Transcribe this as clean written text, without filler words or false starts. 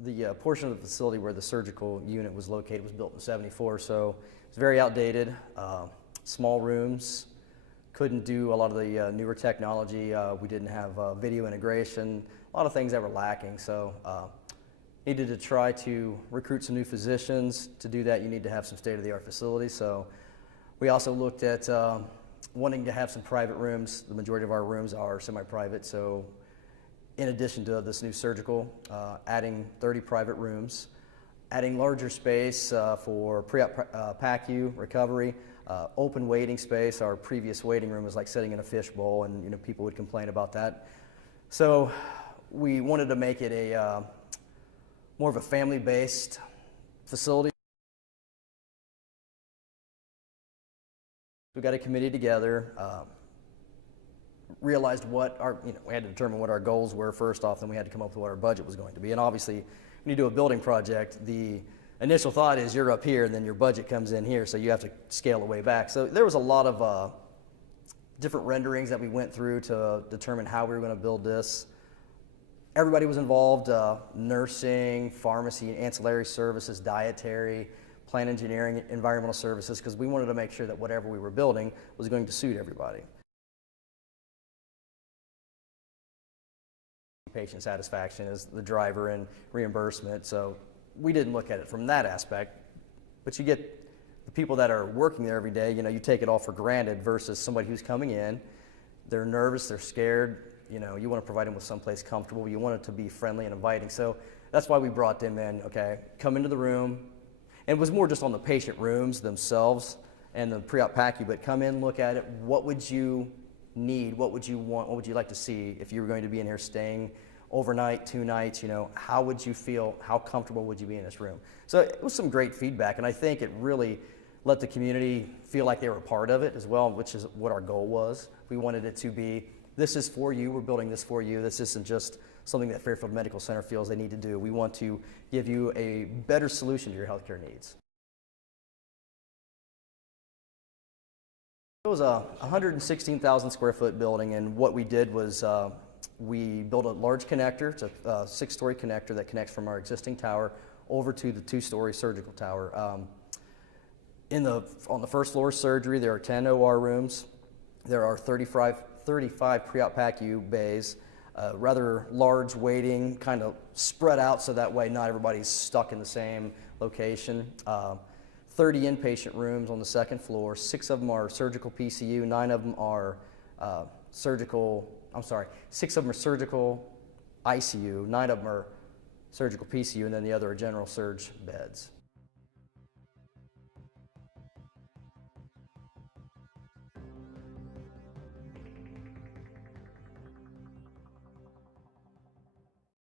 The portion of the facility where the surgical unit was located was built in '74, so it's very outdated. Small rooms, couldn't do a lot of the newer technology. We didn't have video integration, a lot of things that were lacking. So needed to try to recruit some new physicians. To do that, you need to have some state-of-the-art facilities. So we also looked at wanting to have some private rooms. The majority of our rooms are semi-private, so in addition to this new surgical, adding 30 private rooms, adding larger space for pre-op PACU recovery, open waiting space. Our previous waiting room was like sitting in a fishbowl, and people would complain about that. So we wanted to make it a more of a family-based facility. We got a committee together, realized what we had to determine what our goals were first off, then we had to come up with what our budget was going to be. And obviously, when you do a building project, the initial thought is you're up here and then your budget comes in here, so you have to scale the way back. So there was a lot of different renderings that we went through to determine how we were going to build this. Everybody was involved, nursing, pharmacy, ancillary services, dietary, plant engineering, environmental services, because we wanted to make sure that whatever we were building was going to suit everybody. Patient satisfaction is the driver and reimbursement, so we didn't look at it from that aspect. But you get the people that are working there every day, you take it all for granted versus somebody who's coming in, they're nervous, they're scared, you want to provide them with someplace comfortable, you want it to be friendly and inviting. So that's why we brought them in, okay, come into the room. And it was more just on the patient rooms themselves and the pre-op PACU, but come in, look at it. What would you need? What would you want? What would you like to see if you were going to be in here staying overnight, 2 nights? How would you feel? How comfortable would you be in this room? So it was some great feedback, and I think it really let the community feel like they were a part of it as well, which is what our goal was. We wanted it to be, this is for you, we're building this for you. This isn't just something that Fairfield Medical Center feels they need to do. We want to give you a better solution to your healthcare needs. It was a 116,000 square foot building, and what we did was we built a large connector. It's a 6-story connector that connects from our existing tower over to the 2-story surgical tower. On the first floor surgery, there are 10 OR rooms. There are 35 pre-op PACU bays. Rather large waiting, kind of spread out so that way not everybody's stuck in the same location. 30 inpatient rooms on the second floor. 6 of them are surgical PCU, 9 of them are 6 of them are surgical ICU, 9 of them are surgical PCU, and then the other are general surge beds.